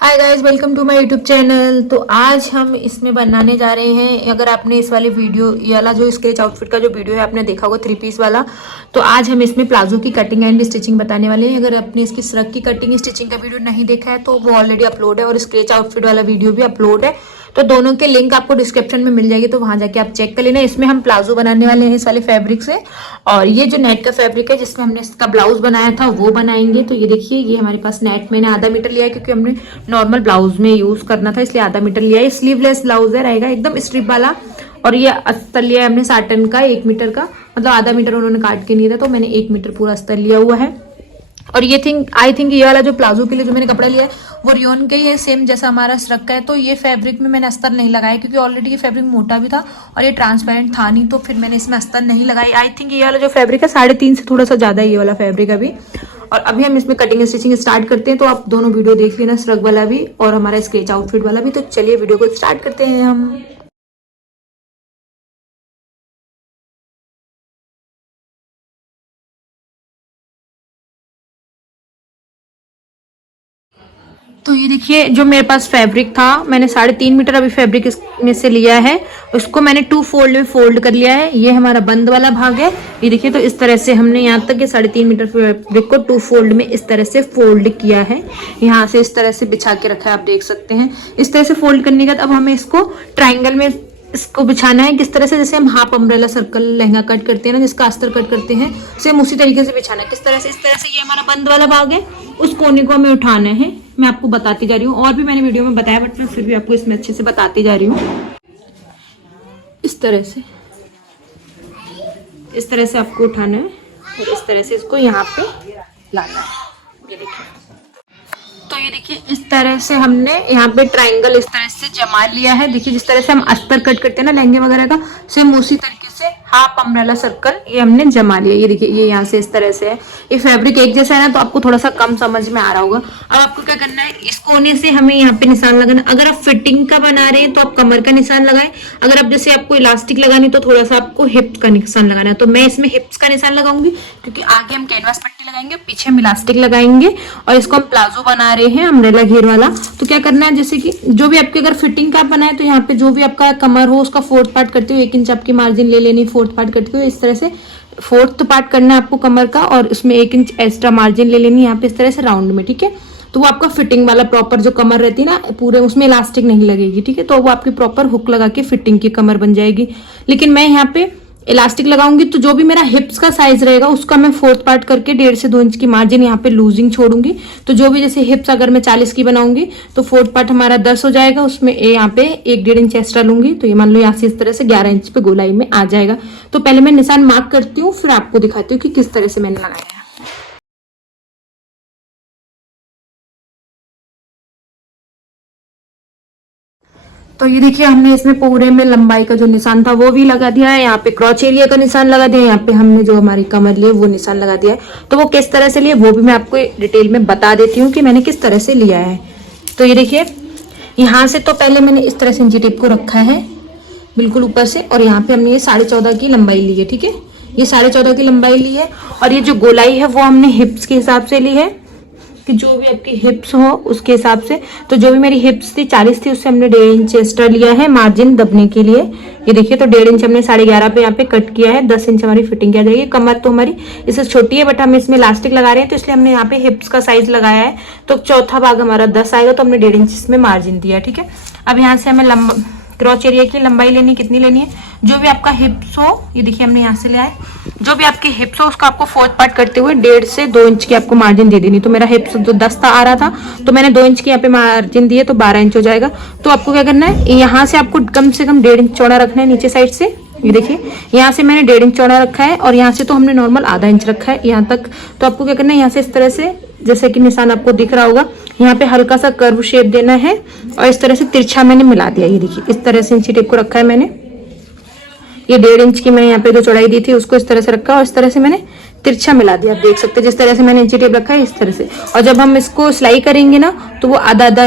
Hi guys, welcome to my YouTube channel. तो आज हम इसमें बनाने जा रहे हैं, अगर आपने इस वाले वीडियो ये वाला जो स्केच आउटफिट का जो वीडियो है आपने देखा होगा 3 पीस वाला, तो आज हम इसमें प्लाजो की कटिंग एंड स्टिचिंग बताने वाले हैं। अगर आपने इसकी श्रग की कटिंग स्टिचिंग का वीडियो नहीं देखा है तो वो ऑलरेडी अपलोड है और स्केच आउटफिट वाला वीडियो भी अपलोड है, तो दोनों के लिंक आपको डिस्क्रिप्शन में मिल जाएगी, तो वहां जाके आप चेक कर लेना। इसमें हम प्लाजो बनाने वाले हैं इस वाले फैब्रिक से, और ये जो नेट का फैब्रिक है जिसमें हमने इसका ब्लाउज बनाया था वो बनाएंगे। तो ये देखिए, ये हमारे पास नेट मैंने आधा मीटर लिया है क्योंकि हमने नॉर्मल ब्लाउज में यूज करना था, इसलिए आधा मीटर लिया है। स्लीवलेस ब्लाउज है, रहेगा एकदम स्ट्रिप वाला। और ये अस्तर लिया है हमने साटन का 1 मीटर का, मतलब आधा मीटर उन्होंने काट के नहीं था, तो मैंने 1 मीटर पूरा अस्तर लिया हुआ है। और ये आई थिंक ये वाला जो प्लाजो के लिए जो मैंने कपड़ा लिया है वो रियोन का ही है, सेम जैसा हमारा श्रग का है। तो ये फैब्रिक में मैंने अस्तर नहीं लगाया क्योंकि ऑलरेडी ये फैब्रिक मोटा भी था और ये ट्रांसपेरेंट था नहीं, तो फिर मैंने इसमें अस्तर नहीं लगाई। आई थिंक ये वाला जो फैब्रिक है 3.5 से थोड़ा सा ज्यादा है ये वाला फैब्रिक अभी। और अभी हम इसमें कटिंग स्टिचिंग स्टार्ट करते हैं, तो आप दोनों वीडियो देख लेना, श्रग वाला भी और हमारा स्केच आउटफिट वाला भी। तो चलिए वीडियो को स्टार्ट करते हैं हम। तो ये देखिए, जो मेरे पास फैब्रिक था मैंने 3.5 मीटर अभी फैब्रिक इसमें से लिया है, उसको मैंने 2 फोल्ड में फोल्ड कर लिया है। ये हमारा बंद वाला भाग है, ये देखिए। तो इस तरह से हमने यहाँ तक ये 3.5 मीटर फैब्रिक को 2 फोल्ड में इस तरह से फोल्ड किया है। यहाँ से इस तरह से बिछा के रखा है, आप देख सकते हैं। इस तरह से फोल्ड करने के बाद अब हमें इसको ट्राइंगल में इसको बिछाना है। किस तरह से, जैसे हम half umbrella circle lehenga cut करते हैं ना, जिसका अस्तर कट करते हैं, सेम उसी तरीके से बिछाना है। किस तरह से, इस तरह से। ये हमारा बंद वाला भाग है, उस कोने को हमें उठाना है। मैं आपको बताती जा रही हूँ, और भी मैंने वीडियो में बताया, बट मैं फिर भी आपको इसमें अच्छे से बताती जा रही हूँ। इस तरह से, इस तरह से आपको उठाना है और इस तरह से इसको यहाँ पे लाना है। ये देखिए, तो ये देखिए इस तरह से हमने यहाँ पे ट्रायंगल इस तरह से जमा लिया है। देखिए, जिस तरह से हम अस्तर कट करते हैं ना लहंगे वगैरह का, सेम उसी तरीके से हाफ अम्ब्रेला सर्कल ये हमने जमा लिया। ये देखिए, ये यहाँ से इस तरह से है। ये फैब्रिक एक जैसा है ना, तो आपको थोड़ा सा कम समझ में आ रहा होगा। अब आपको क्या करना है, इस कोने से हमें यहाँ पे निशान लगाना। अगर आप फिटिंग का बना रहे हैं तो आप कमर का निशान लगाएं। अगर आप जैसे आपको इलास्टिक लगानी तो थोड़ा सा आपको हिप्स का निशान लगाना है। तो मैं इसमें हिप्स का निशान लगाऊंगी क्योंकि आगे हम कैनवास पट्टी लगाएंगे, पीछे हम इलास्टिक लगाएंगे, और इसको हम प्लाजो बना रहे हैं अम्ब्रेला घेर वाला। तो क्या करना है, जैसे कि जो भी आपके अगर फिटिंग का बनाए तो यहाँ पे जो भी आपका कमर हो उसका 4th पार्ट करते हुए 1 इंच आपकी मार्जिन ले लेनी, 4th पार्ट करते हुए इस तरह से 4th पार्ट करना है आपको कमर का, और उसमें 1 इंच एक्स्ट्रा मार्जिन ले लेनी यहाँ पे इस तरह से राउंड में, ठीक है। तो वो आपका फिटिंग वाला प्रॉपर जो कमर रहती है ना पूरे, उसमें इलास्टिक नहीं लगेगी, ठीक है। तो वो आपकी प्रॉपर हुक लगा के फिटिंग की कमर बन जाएगी। लेकिन मैं यहाँ पे इलास्टिक लगाऊंगी तो जो भी मेरा हिप्स का साइज रहेगा उसका मैं 4th पार्ट करके 1.5 से 2 इंच की मार्जिन यहाँ पे लूजिंग छोड़ूंगी। तो जो भी, जैसे हिप्स अगर मैं 40 की बनाऊंगी तो 4th पार्ट हमारा 10 हो जाएगा, उसमें यहाँ पे 1.5 इंच एक्स्ट्रा लूंगी। तो ये मान लो यहाँ से इस तरह से 11 इंच पे गोलाई में आ जाएगा। तो पहले मैं निशान मार्क करती हूँ, फिर आपको दिखाती हूँ कि किस तरह से मैंने लगाया है। तो ये देखिए, हमने इसमें पूरे में लंबाई का जो निशान था वो भी लगा दिया है। यहाँ पे क्रॉच एरिया का निशान लगा दिया है, यहाँ पे हमने जो हमारी कमर ली है वो निशान लगा दिया है। तो वो किस तरह से लिए वो भी मैं आपको डिटेल में बता देती हूँ कि मैंने किस तरह से लिया है। तो ये देखिए, यहाँ से तो पहले मैंने इस तरह से इंची टेप को रखा है बिल्कुल ऊपर से, और यहाँ पे हमने ये 14.5 की लंबाई ली है, ठीक है। ये 14.5 की लंबाई ली है, और ये जो गोलाई है वो हमने हिप्स के हिसाब से ली है, कि जो भी आपकी हिप्स हो उसके हिसाब से। तो जो भी मेरी हिप्स थी 40 थी, उससे हमने 1.5 इंच एक्स्ट्रा लिया है मार्जिन दबने के लिए। ये देखिए, तो 1.5 इंच हमने 11.5 पे यहाँ पे कट किया है। 10 इंच हमारी फिटिंग किया जाएगी। कमर तो हमारी इससे छोटी है, बट हम इसमें इलास्टिक लगा रहे हैं तो इसलिए हमने यहाँ पे हिप्स का साइज लगाया है। तो चौथा भाग हमारा 10 आएगा, तो हमने 1.5 इंच इसमें मार्जिन दिया, ठीक है। अब यहाँ से हमें क्रॉच एरिया की लंबाई लेनी, कितनी लेनी है, जो भी आपका हिप्स हो, ये देखिए हमने यहाँ से लिया है, जो भी आपके हिप्स हो उसका आपको 4th पार्ट करते हुए 1.5 से 2 इंच की आपको मार्जिन दे देनी। तो मेरा हिप्स तो 10 आ रहा था, तो मैंने 2 इंच की यहाँ पे मार्जिन दी है, तो 12 इंच हो जाएगा। तो आपको क्या करना है, यहाँ से आपको कम से कम 1.5 इंच चौड़ा रखना है नीचे साइड से। ये देखिए, यहाँ से मैंने 1.5 इंच चौड़ा रखा है, और यहाँ से तो हमने नॉर्मल आधा इंच रखा है यहाँ तक। तो आपको क्या करना है, यहाँ से इस तरह से, जैसे कि निशान आपको दिख रहा होगा, यहाँ पे हल्का सा कर्व शेप देना है, और इस तरह से तिरछा मैंने मिला दिया। ये देखिए, इस तरह से इंची टेप को रखा है मैंने। ये 1.5 इंच की मैंने यहाँ पे जो चौड़ाई दी थी उसको इस तरह से रखा, और इस तरह से मैंने तिरछा मिला दिया। आप देख सकते हैं जिस तरह से मैंने इंची टेप रखा है इस तरह से। और जब हम इसको सिलाई करेंगे ना तो वो आधा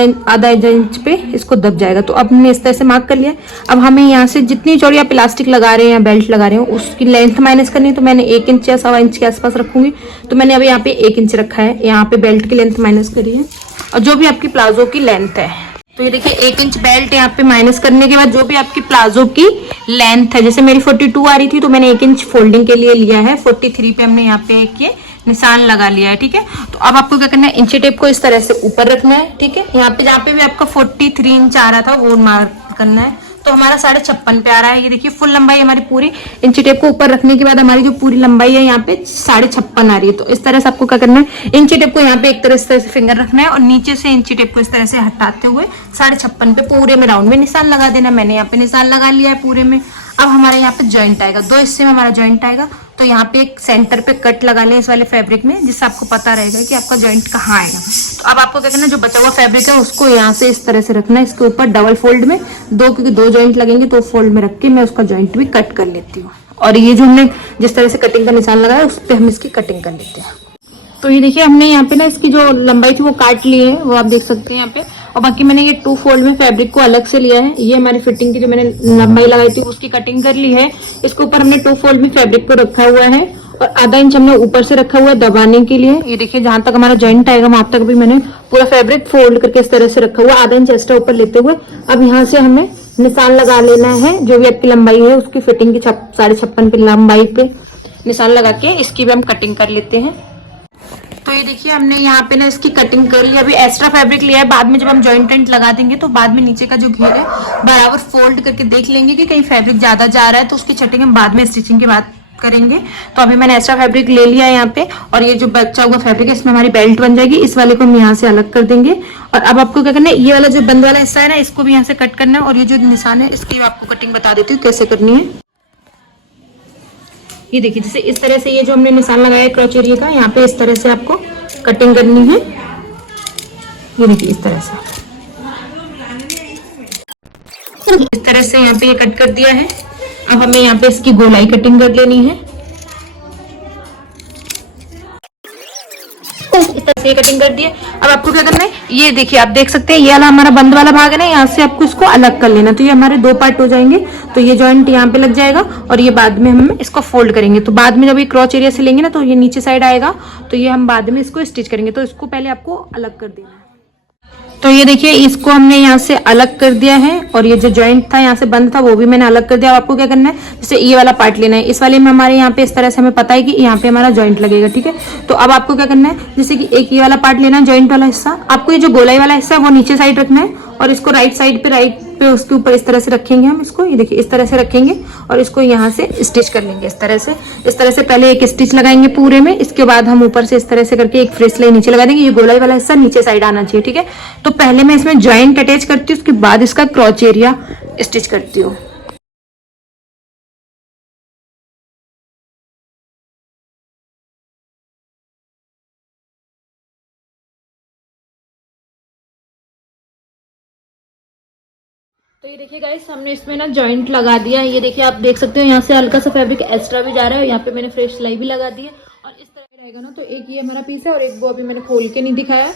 इंच पे इसको दब जाएगा। तो अब हमने इस तरह से मार्क कर लिया। अब हमें यहाँ से जितनी चौड़ी आप इलास्टिक लगा रहे हैं या बेल्ट लगा रहे हो उसकी लेंथ माइनस करनी है। तो मैंने 1 इंच या 1.25 इंच के आसपास रखूंगी। तो मैंने अभी यहाँ पे 1 इंच रखा है। यहाँ पे बेल्ट की लेंथ माइनस करी है। और जो भी आपकी प्लाजो की लेंथ है। तो ये देखिए 1 इंच बेल्ट यहाँ पे माइनस करने के बाद जो भी आपकी प्लाजो की लेंथ है, जैसे मेरी 42 आ रही थी तो मैंने 1 इंच फोल्डिंग के लिए लिया है, 43 पे हमने यहाँ पे एक ये निशान लगा लिया है। ठीक है, तो अब आपको क्या करना है, इंची टेप को इस तरह से ऊपर रखना है। ठीक है, यहाँ पे जहाँ पे भी आपका 43 इंच आ रहा था वो मार्क करना है। तो हमारा 56.5 पे आ रहा है। ये देखिए फुल लंबाई हमारी पूरी इंची टेप को ऊपर रखने के बाद हमारी जो पूरी लंबाई है यहाँ पे 56.5 आ रही है। तो इस तरह से आपको क्या करना है, इंची टेप को यहाँ पे एक तरह से फिंगर रखना है और नीचे से इंची टेप को इस तरह से हटाते हुए 56.5 पे पूरे में राउंड में निशान लगा देना। मैंने यहाँ पे निशान लगा लिया है पूरे में। अब हमारे यहाँ पे जॉइंट आएगा, 2 हिस्से में हमारा जॉइंट आएगा। तो यहाँ पे एक सेंटर पे कट लगा लें इस वाले फैब्रिक में, जिससे आपको पता रहेगा कि आपका जॉइंट कहाँ आएगा। तो अब आपको क्या करना है, जो बचा हुआ फैब्रिक है उसको यहाँ से इस तरह से रखना है, इसके ऊपर डबल फोल्ड में क्योंकि 2 जॉइंट लगेंगे तो फोल्ड में रख के मैं उसका जॉइंट भी कट कर लेती हूँ। और ये जो हमने जिस तरह से कटिंग का निशान लगाया उस पर हम इसकी कटिंग कर लेते हैं। तो ये देखिए हमने यहाँ पे ना इसकी जो लंबाई थी वो काट ली है, वो आप देख सकते हैं यहाँ पे। और बाकी मैंने ये 2 फोल्ड में फैब्रिक को अलग से लिया है। ये हमारी फिटिंग की जो मैंने लंबाई लगाई थी उसकी कटिंग कर ली है। इसके ऊपर हमने 2 फोल्ड में फैब्रिक को रखा हुआ है और आधा इंच हमने ऊपर से रखा हुआ है दबाने के लिए। ये देखिए जहां तक हमारा जॉइंट आएगा वहां तक भी मैंने पूरा फैब्रिक फोल्ड करके इस तरह से रखा हुआ, आधा इंच एक्स्ट्रा ऊपर लेते हुए। अब यहाँ से हमें निशान लगा लेना है, जो भी आपकी लंबाई है उसकी फिटिंग की 56.5 पे लंबाई पे निशान लगा के इसकी भी हम कटिंग कर लेते हैं। तो ये देखिए हमने यहाँ पे ना इसकी कटिंग कर ली। अभी एक्स्ट्रा फैब्रिक लिया है, बाद में जब हम जॉइंट लगा देंगे तो बाद में नीचे का जो घेर है बराबर फोल्ड करके देख लेंगे कि कहीं फैब्रिक ज्यादा जा रहा है तो उसकी कटिंग हम बाद में स्टिचिंग के बाद करेंगे। तो अभी मैंने एक्स्ट्रा फैब्रिक ले लिया है यहाँ पे और ये जो बचा हुआ फैब्रिक है इसमें हमारी बेल्ट बन जाएगी। इस वाले को हम यहाँ से अलग कर देंगे और अब आपको क्या करना है, ये वाला जो बंद वाला हिस्सा है ना इसको भी यहाँ से कट करना है और ये जो निशान है इसकी आपको कटिंग बता देती हूँ कैसे करनी है। ये देखिए जैसे इस तरह से ये जो हमने निशान लगाया है क्रॉच एरिया का, यहाँ पे इस तरह से आपको कटिंग करनी है। ये देखिए इस तरह से यहाँ पे ये कट कर दिया है। अब हमें यहाँ पे इसकी गोलाई कटिंग कर लेनी है। इस तरह से ये कटिंग कर दिए। अब आपको क्या करना है, ये देखिए आप देख सकते हैं ये वाला हमारा बंद वाला भाग है ना, यहाँ से आपको इसको अलग कर लेना। तो ये हमारे 2 पार्ट हो जाएंगे। तो ये जॉइंट यहाँ पे लग जाएगा और ये बाद में हम इसको फोल्ड करेंगे। तो बाद में जब ये क्रॉच एरिया से लेंगे ना तो ये नीचे साइड आएगा, तो ये हम बाद में इसको स्टिच करेंगे। तो इसको पहले आपको अलग कर देना है। तो ये देखिए इसको हमने यहाँ से अलग कर दिया है और ये जो जॉइंट था यहाँ से बंद था वो भी मैंने अलग कर दिया। अब आपको क्या करना है, जैसे ये वाला पार्ट लेना है, इस वाले में हमारे यहाँ पे इस तरह से हमें पता है कि यहाँ पे हमारा जॉइंट लगेगा। ठीक है, तो अब आपको क्या करना है, जैसे कि एक ये वाला पार्ट लेना है जॉइंट वाला हिस्सा, आपको ये जो गोलाई वाला हिस्सा है वो नीचे साइड रखना है और इसको राइट साइड पे उसके ऊपर इस तरह से रखेंगे हम इसको। ये देखिए इस तरह से रखेंगे और इसको यहाँ से स्टिच कर लेंगे इस तरह से पहले एक स्टिच लगाएंगे पूरे में, इसके बाद हम ऊपर से इस तरह से करके एक फ्री सिलाई नीचे लगा देंगे। ये गोलाई वाला हिस्सा नीचे साइड आना चाहिए। ठीक है, तो पहले मैं इसमें जॉइंट अटैच करती हूँ, उसके बाद इसका क्रॉच एरिया स्टिच करती हूँ। तो ये देखिए गाइस हमने इसमें ना जॉइंट लगा दिया है। ये देखिए आप देख सकते हो यहाँ से हल्का सा फैब्रिक एक्स्ट्रा भी जा रहा है। यहाँ पे मैंने फ्रेश सिलाई भी लगा दी है और इस तरह रहेगा ना। तो एक ये हमारा पीस है और एक वो अभी मैंने खोल के नहीं दिखाया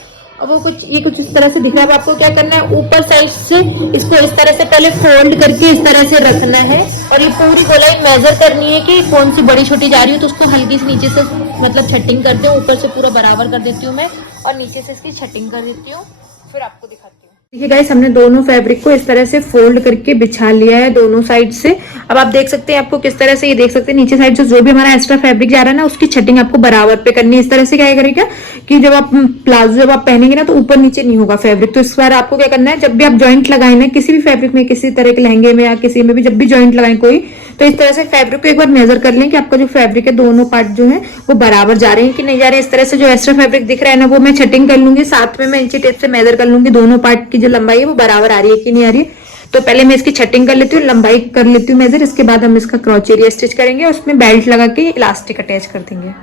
और वो कुछ इस तरह से दिख रहा है। आपको क्या करना है, ऊपर साइड से इसको इस तरह से पहले फोल्ड करके इस तरह से रखना है और ये पूरी गोलाई मेजर करनी है कि कौन सी बड़ी छोटी जा रही है। तो उसको हल्की से नीचे से मतलब छटिंग करते हूँ, ऊपर से पूरा बराबर कर देती हूँ मैं और नीचे से इसकी छटिंग कर देती हूँ, फिर आपको दिखाती हूँ। देखिए गाइस हमने दोनों फैब्रिक को इस तरह से फोल्ड करके बिछा लिया है दोनों साइड से। अब आप देख सकते हैं आपको किस तरह से, ये देख सकते हैं नीचे साइड से जो भी हमारा एक्स्ट्रा फैब्रिक जा रहा है ना उसकी छटिंग आपको बराबर पे करनी है। इस तरह से क्या करेगा कि जब आप प्लाजो जब आप पहनेंगे ना तो ऊपर नीचे नहीं होगा फैब्रिक। तो इस बार आपको क्या करना है, जब भी आप जॉइंट लगाए ना किसी भी फैब्रिक में, किसी तरह के लहंगे में या किसी में भी जब भी जॉइंट लगाए कोई, तो इस तरह से फैब्रिक को एक बार मेजर कर लें कि आपका जो फैब्रिक है दोनों पार्ट जो है वो बराबर जा रहे हैं कि नहीं जा रहे हैं। इस तरह से जो एक्स्ट्रा फैब्रिक दिख रहा है ना वो मैं छटिंग कर लूंगी, साथ में मैं इंची टेप से मेजर कर लूंगी दोनों पार्ट की जो लंबाई है वो बराबर आ रही है कि नहीं आ रही है। तो पहले मैं इसकी छटिंग कर लेती हूँ, लंबाई कर लेती हूँ मेजर, इसके बाद हम इसका क्रॉच एरिया स्टिच करेंगे और उसमें बेल्ट लगा के इलास्टिक अटैच कर देंगे।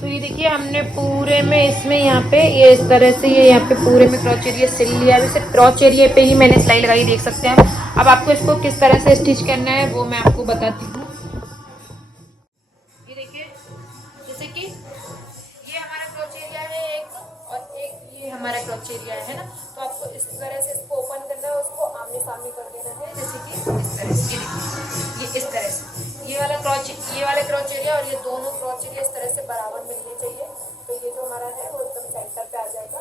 तो ये देखिए हमने पूरे में इसमें यहाँ पे ये इस तरह से ये यहाँ पे पूरे में क्रॉच एरिया सिल लिया है। वैसे क्रॉच एरिया पे ही मैंने सिलाई लगाई, देख सकते हैं। अब आपको इसको किस तरह से स्टिच करना है वो मैं आपको बताती हूँ। ये देखिए जैसे कि ये हमारा क्रॉच एरिया है एक और एक ये हमारा क्रॉच एरिया है ना, तो आपको इस तरह से इसको ओपन करना है, उसको आमने सामने कर देना है। जैसे कि इस तरह से ये इस तरह से ये वाला क्रॉच एरिया और ये दोनों क्रॉच एरिया इस तरह से बराबर मिलने चाहिए। तो ये जो हमारा है वो एकदम सेंटर पे आ जाएगा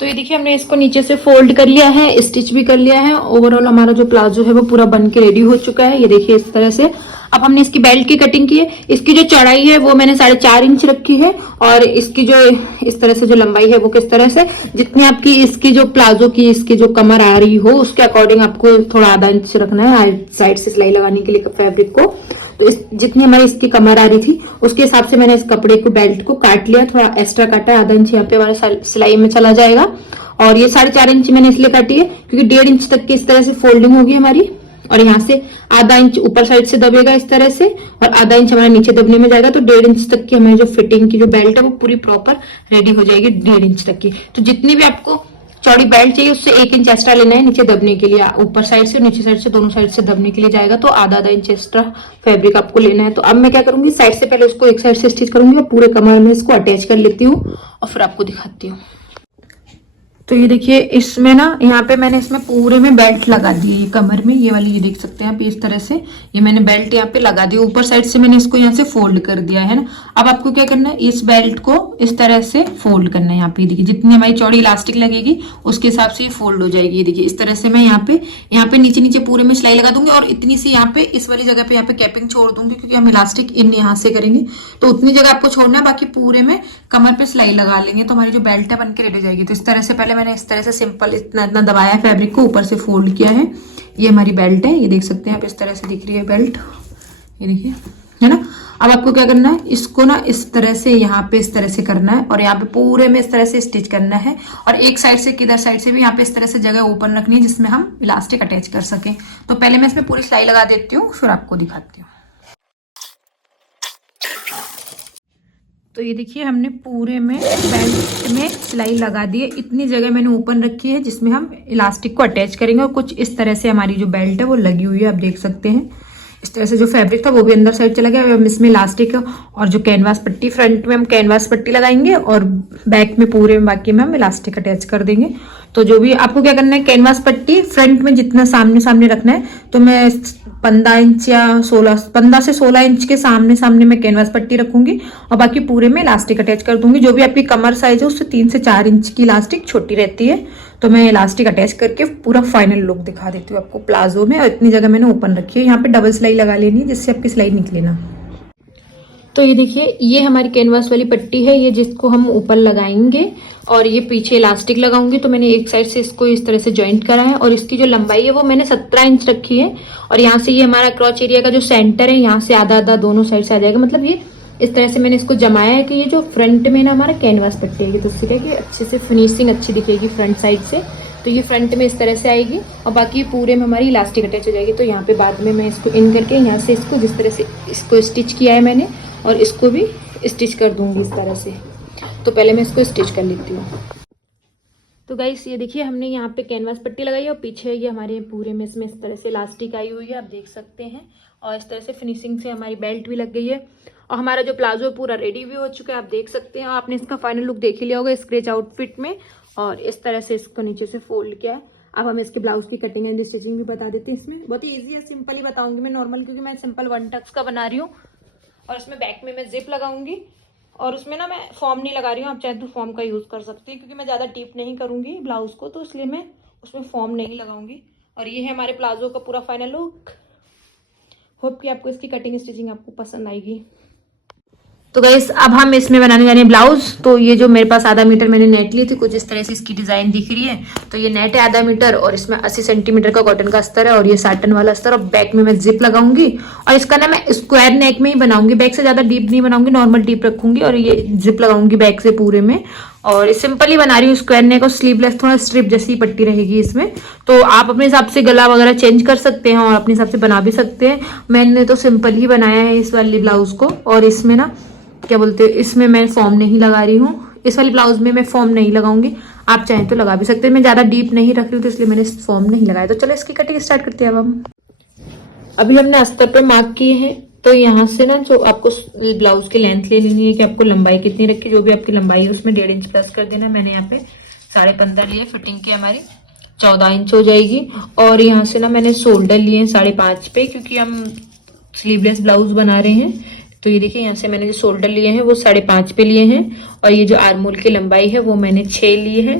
तो ये देखिए हमने इसको नीचे से फोल्ड कर लिया है, स्टिच भी कर लिया है। ओवरऑल हमारा जो प्लाजो है वो पूरा बन के रेडी हो चुका है। ये देखिए इस तरह से। अब हमने इसकी बेल्ट की कटिंग की है। इसकी जो चौड़ाई है वो मैंने 4.5 इंच रखी है, और इसकी जो इस तरह से जो लंबाई है वो किस तरह से, जितनी आपकी इसकी जो प्लाजो की इसकी जो कमर आ रही हो उसके अकॉर्डिंग आपको थोड़ा आधा इंच रखना है साइड से सिलाई लगाने के लिए फैब्रिक को। तो इस जितनी हमारी इसकी कमर आ रही थी उसके हिसाब से मैंने इस कपड़े को बेल्ट को काट लिया, थोड़ा एक्स्ट्रा काटा है, आधा इंच यहाँ पे हमारा सिलाई में चला जाएगा। और ये 4.5 इंच मैंने इसलिए काटी है क्योंकि 1.5 इंच तक की इस तरह से फोल्डिंग होगी हमारी, और यहाँ से आधा इंच ऊपर साइड से दबेगा इस तरह से, और आधा इंच हमारा नीचे दबने में जाएगा। तो 1.5 इंच तक की हमारी जो फिटिंग की जो बेल्ट है वो पूरी प्रॉपर रेडी हो जाएगी 1.5 इंच तक की। तो जितनी भी आपको चौड़ी बेल्ट चाहिए उससे 1 इंच एक्स्ट्रा लेना है नीचे दबने के लिए, ऊपर साइड से नीचे साइड से दोनों साइड से दबने के लिए जाएगा। तो आधा इंच एक्स्ट्रा फैब्रिक आपको लेना है। तो अब मैं क्या करूंगी, साइड से पहले उसको एक साइड से स्टिच करूंगी और पूरे कमर में इसको अटैच कर लेती हूँ और फिर आपको दिखाती हूँ। तो ये देखिए इसमें ना यहाँ पे मैंने इसमें पूरे में बेल्ट लगा दी है, ये कमर में ये वाली, ये देख सकते हैं आप इस तरह से ये मैंने बेल्ट यहाँ पे लगा दी। ऊपर साइड से मैंने इसको यहाँ से फोल्ड कर दिया है ना। अब आपको क्या करना है, इस बेल्ट को इस तरह से फोल्ड करना है। यहाँ पे देखिए जितनी हमारी चौड़ी इलास्टिक लगेगी उसके हिसाब से ये फोल्ड हो जाएगी। ये देखिए इस तरह से मैं यहाँ पे नीचे नीचे पूरे में सिलाई लगा दूंगी, और इतनी सी यहाँ पे इस वाली जगह पे यहाँ पे कैपिंग छोड़ दूंगी क्योंकि हम इलास्टिक इन यहाँ से करेंगे। तो उतनी जगह आपको छोड़ना है, बाकी पूरे में कमर पे सिलाई लगा लेंगे तो हमारी जो बेल्ट है बन के रेडी हो जाएगी। तो इस तरह से पहले मैंने इस तरह से सिंपल इतना दबाया है फैब्रिक को, ऊपर से फोल्ड किया है। ये हमारी बेल्ट है, ये देख सकते हैं आप इस तरह से दिख रही है बेल्ट, ये देखिए है ना। अब आपको क्या करना है, इसको ना इस तरह से यहाँ पे इस तरह से करना है और यहाँ पे पूरे में इस तरह से स्टिच करना है, और एक साइड से किधर साइड से भी यहाँ पे इस तरह से जगह ओपन रखनी है जिसमें हम इलास्टिक अटैच कर सकें। तो पहले मैं इसमें पूरी सिलाई लगा देती हूँ फिर आपको दिखाती हूँ। तो ये देखिए हमने पूरे में बेल्ट में सिलाई लगा दी है। इतनी जगह मैंने ओपन रखी है जिसमें हम इलास्टिक को अटैच करेंगे, और कुछ इस तरह से हमारी जो बेल्ट है वो लगी हुई है, आप देख सकते हैं। इस तरह से जो फैब्रिक था वो भी अंदर साइड चला गया। हम इसमें इलास्टिक और जो कैनवास पट्टी, फ्रंट में हम कैनवास पट्टी लगाएंगे और बैक में पूरे में बाकी में हम इलास्टिक अटैच कर देंगे। तो जो भी आपको क्या करना है, कैनवास पट्टी फ्रंट में जितना सामने सामने रखना है, तो मैं 15 इंच या 15 से 16 इंच के सामने सामने मैं कैनवास पट्टी रखूंगी और बाकी पूरे में इलास्टिक अटैच कर दूंगी। जो भी आपकी कमर साइज है उससे 3 से 4 इंच की इलास्टिक छोटी रहती है, तो मैं इलास्टिक अटैच करके पूरा फाइनल लुक दिखा देती हूँ आपको प्लाजो में। और इतनी जगह मैंने ओपन रखी है, यहाँ पे डबल सिलाई लगा लेनी है जिससे आपकी सिलाई निकले ना। तो ये देखिए ये हमारी कैनवास वाली पट्टी है, ये जिसको हम ऊपर लगाएंगे, और ये पीछे इलास्टिक लगाऊंगी। तो मैंने एक साइड से इसको इस तरह से जॉइंट करा है, और इसकी जो लंबाई है वो मैंने 17 इंच रखी है। और यहाँ से ये हमारा क्रॉच एरिया का जो सेंटर है यहाँ से आधा आधा दोनों साइड से आ जाएगा। मतलब ये इस तरह से मैंने इसको जमाया है कि ये जो फ्रंट में ना हमारा कैनवास पट्टी है तो उससे क्या कि अच्छे से फिनिशिंग अच्छी दिखेगी फ्रंट साइड से। तो ये फ्रंट में इस तरह से आएगी और बाकी पूरे में हमारी इलास्टिक अटैच हो जाएगी। तो यहाँ पे बाद में मैं इसको इन करके यहाँ से इसको जिस तरह से इसको स्टिच किया है मैंने, और इसको भी स्टिच कर दूंगी इस तरह से। तो पहले मैं इसको स्टिच कर लेती हूँ। तो गाइस ये देखिए हमने यहाँ पे कैनवास पट्टी लगाई है और पीछे ये हमारे पूरे में इसमें इस तरह से इलास्टिक आई हुई है, आप देख सकते हैं। और इस तरह से फिनिशिंग से हमारी बेल्ट भी लग गई है और हमारा जो प्लाजो पूरा रेडी भी हो चुका है, आप देख सकते हैं। और आपने इसका फाइनल लुक देख ही लिया होगा स्क्रेच आउटफिट में, और इस तरह से इसको नीचे से फोल्ड किया है। अब हम इसके ब्लाउज की कटिंग एंड स्टिचिंग भी बता देते हैं। इसमें बहुत ही ईजी है, सिंपल ही बताऊंगी मैं नॉर्मल, क्योंकि मैं सिंपल 1 टक्स का बना रही हूँ। और इसमें बैक में मैं जिप लगाऊंगी, और उसमें ना मैं फॉर्म नहीं लगा रही हूँ, आप चाहे तो फॉर्म का यूज़ कर सकते हैं, क्योंकि मैं ज़्यादा डीप नहीं करूँगी ब्लाउज को, तो इसलिए मैं उसमें फॉर्म नहीं लगाऊंगी। और ये है हमारे प्लाजो का पूरा फाइनल लुक। होप कि आपको इसकी कटिंग स्टिचिंग आपको पसंद आएगी। तो गाइस अब हम इसमें बनाने जा रहे हैं ब्लाउज। तो ये जो मेरे पास आधा मीटर मैंने नेट ली थी, कुछ इस तरह से इसकी डिजाइन दिख रही है। तो ये नेट है आधा मीटर और इसमें 80 सेंटीमीटर का कॉटन का अस्तर है और ये साटन वाला अस्तर। और बैक में मैं जिप लगाऊंगी और इसका ना मैं स्क्वायर नेक में ही बनाऊंगी, बैक से ज्यादा डीप नहीं बनाऊंगी, नॉर्मल डीप रखूंगी और ये जिप लगाऊंगी बैक से पूरे में। और सिंपल ही बना रही हूँ स्क्वायर नेक और स्लीवलेस, थोड़ा स्ट्रिप जैसी पट्टी रहेगी इसमें। तो आप अपने हिसाब से गला वगैरह चेंज कर सकते हैं और अपने हिसाब से बना भी सकते हैं। मैंने तो सिंपल ही बनाया है इस वाली ब्लाउज को। और इसमें ना क्या बोलते हैं, इसमें मैं फॉर्म नहीं लगा रही हूँ, इस वाली ब्लाउज में मैं फॉर्म नहीं लगाऊंगी। आप चाहें तो लगा भी सकते हैं, मैं ज्यादा डीप नहीं रख रही हूँ तो इसलिए मैंने फॉर्म नहीं लगाया। तो चलो इसकी कटिंग स्टार्ट करते हैं। अब हम अभी हमने अस्तर पे मार्क किए हैं, तो यहाँ से ना जो आपको ब्लाउज की लेंथ ले लेनी है कि आपको लंबाई कितनी रखी, जो भी आपकी लंबाई है उसमें 1.5 इंच प्लस कर देना। मैंने यहाँ पे 15.5 लिए, फिटिंग की हमारी 14 इंच हो जाएगी। और यहाँ से ना मैंने शोल्डर लिए हैं 5.5 पे, क्योंकि हम स्लीवलेस ब्लाउज बना रहे हैं। तो ये देखिए यहाँ से मैंने जो शोल्डर लिए हैं वो 5.5 पे लिए हैं, और ये जो आर्मोल की लंबाई है वो मैंने 6 ली है।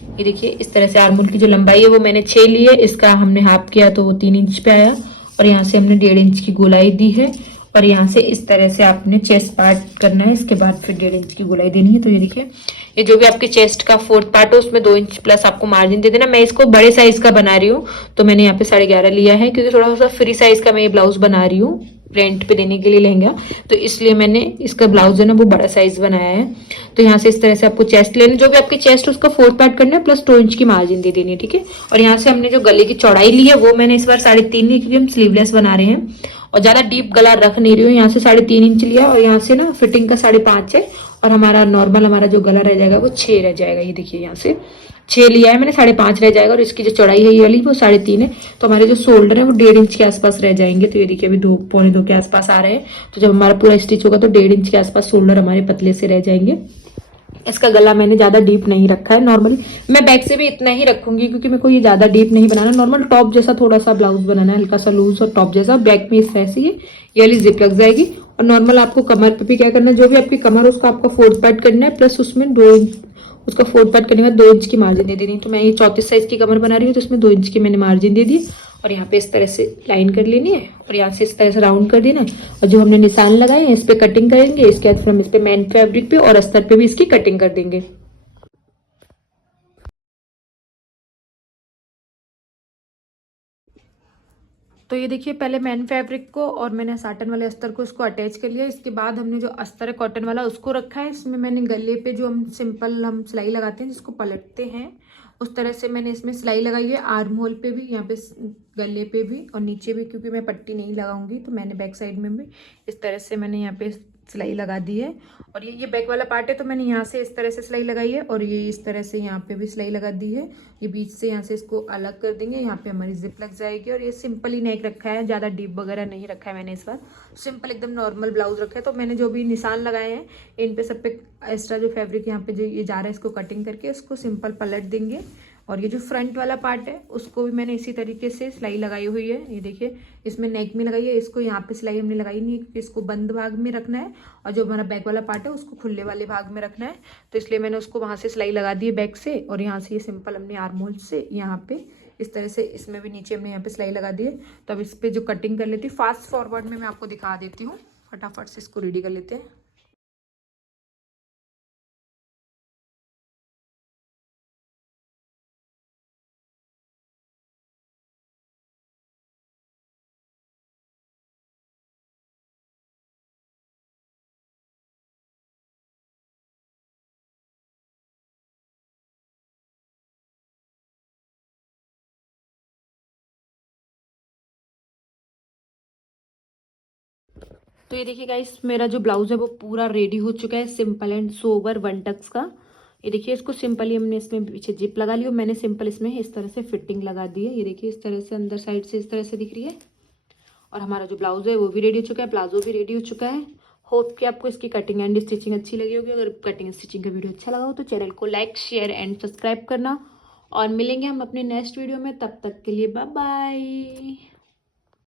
ये देखिए इस तरह से आर्म होल की जो लंबाई है वो मैंने 6 ली है, इसका हमने हाफ किया तो वो 3 इंच पे आया और यहाँ से हमने 1.5 इंच की गोलाई दी है और यहाँ से इस तरह से आपने चेस्ट पार्ट करना है, इसके बाद फिर 1.5 इंच की गोलाई देनी है। तो ये देखिए ये जो भी आपके चेस्ट का 4th पार्ट है उसमें 2 इंच प्लस आपको मार्जिन दे देना। मैं इसको बड़े साइज का बना रही हूँ तो मैंने यहाँ पे 11.5 लिया है, क्योंकि थोड़ा सा फ्री साइज का मैं ये ब्लाउज बना रही हूँ रेंट पे देने के लिए लहंगा, तो इसलिए मैंने इसका ब्लाउज है ना वो बड़ा साइज बनाया है। तो यहाँ से इस तरह से आपको चेस्ट लेनी, जो भी आपकी चेस्ट उसका 4th पार्ट करना है प्लस 2 इंच की मार्जिन दे देनी है, ठीक है। और यहाँ से हमने जो गले की चौड़ाई ली है वो मैंने इस बार 3.5 ली, क्योंकि हम स्लीवलेस बना रहे हैं और ज्यादा डीप गला रख नहीं रही हूँ। यहाँ से 3.5 इंच लिया और यहाँ से ना फिटिंग का 5.5 है और हमारा नॉर्मल हमारा जो गला रह जाएगा वो 6 रह जाएगा। ये देखिए यहाँ से 6 लिया है मैंने, 5.5 रह जाएगा और इसकी जो चौड़ाई है ये वाली वो 3.5 है, तो हमारे जो शोल्डर है वो 1.5 इंच के आसपास रह जाएंगे। तो ये देखिए अभी 2 पौने 2 के आसपास आ रहे हैं, तो जब हमारा पूरा स्टिच होगा तो 1.5 इंच के आसपास शोल्डर हमारे पतले से रह जाएंगे। इसका गला मैंने ज्यादा डीप नहीं रखा है, नॉर्मली मैं बैक से भी इतना ही रखूंगी क्योंकि मेरे को ये ज्यादा डीप नहीं बनाना, नॉर्मल टॉप जैसा थोड़ा सा ब्लाउज बनाना है, हल्का सा लूज और टॉप जैसा। बैक में इस तरह से ये वाली जिप लग जाएगी और नॉर्मल आपको कमर पे भी क्या करना है, जो भी आपकी कमर उसका आपको 4th पार्ट करना है प्लस उसमें 2 इंच उसका 4th पार्ट करने के बाद 2 इंच की मार्जिन दे देनी। तो मैं ये 34 साइज की कमर बना रही हूँ तो इसमें 2 इंच की मैंने मार्जिन दे दी और यहाँ पे इस तरह से लाइन कर लेनी है और यहाँ से इस तरह से राउंड कर देना और जो हमने निशान लगाए हैं इस पे कटिंग करेंगे। इसके बाद फिर हम इस पे मैन फैब्रिक पे और अस्तर पे भी इसकी कटिंग कर देंगे। तो ये देखिए पहले मैन फैब्रिक को और मैंने साटन वाले अस्तर को इसको अटैच कर लिया। इसके बाद हमने जो अस्तर है कॉटन वाला उसको रखा है। इसमें मैंने गले पे जो हम सिंपल हम सिलाई लगाते हैं जिसको पलटते हैं उस तरह से मैंने इसमें सिलाई लगाई है, आर्म होल पे भी, यहाँ पे गले पे भी और नीचे भी, क्योंकि मैं पट्टी नहीं लगाऊंगी तो मैंने बैक साइड में भी इस तरह से मैंने यहाँ पे सिलाई लगा दी है। और ये बैक वाला पार्ट है तो मैंने यहाँ से इस तरह से सिलाई लगाई है और ये इस तरह से यहाँ पे भी सिलाई लगा दी है। ये बीच से यहाँ से इसको अलग कर देंगे, यहाँ पे हमारी जिप लग जाएगी। और ये सिंपल ही नेक रखा है, ज़्यादा डीप वगैरह नहीं रखा है मैंने, इस बार सिंपल एकदम नॉर्मल ब्लाउज रखा है। तो मैंने जो भी निशान लगाए हैं इन पे सब पे एक्स्ट्रा जो फैब्रिक यहाँ पे जो ये जा रहा है इसको कटिंग करके उसको सिंपल पलट देंगे। और ये जो फ्रंट वाला पार्ट है उसको भी मैंने इसी तरीके से सिलाई लगाई हुई है। ये देखिए इसमें नेक में लगाई है, इसको यहाँ पे सिलाई हमने लगाई नहीं है क्योंकि इसको बंद भाग में रखना है और जो हमारा बैक वाला पार्ट है उसको खुले वाले भाग में रखना है। तो इसलिए मैंने उसको वहाँ से सिलाई लगा दी है बैक से और यहाँ से ये सिंपल हमने आर्म होल से यहाँ पे इस तरह से इसमें भी नीचे हमने यहाँ पे सिलाई लगा दी है। तो अब इस पर जो कटिंग कर लेती हूँ फास्ट फॉरवर्ड में मैं आपको दिखा देती हूँ, फटाफट से इसको रेडी कर लेते हैं। तो ये देखिए गाइस मेरा जो ब्लाउज है वो पूरा रेडी हो चुका है, सिंपल एंड सोबर 1 टक्स का। ये देखिए इसको सिंपली हमने इसमें पीछे जिप लगा ली और मैंने सिंपल इसमें इस तरह से फिटिंग लगा दी है। ये देखिए इस तरह से अंदर साइड से इस तरह से दिख रही है और हमारा जो ब्लाउज है वो भी रेडी हो चुका है, प्लाजो भी रेडी हो चुका है। होप कि आपको इसकी कटिंग एंड स्टिचिंग अच्छी लगी होगी। अगर कटिंग स्टिचिंग का वीडियो अच्छा लगा हो तो चैनल को लाइक शेयर एंड सब्सक्राइब करना और मिलेंगे हम अपने नेक्स्ट वीडियो में, तब तक के लिए बाय बाय।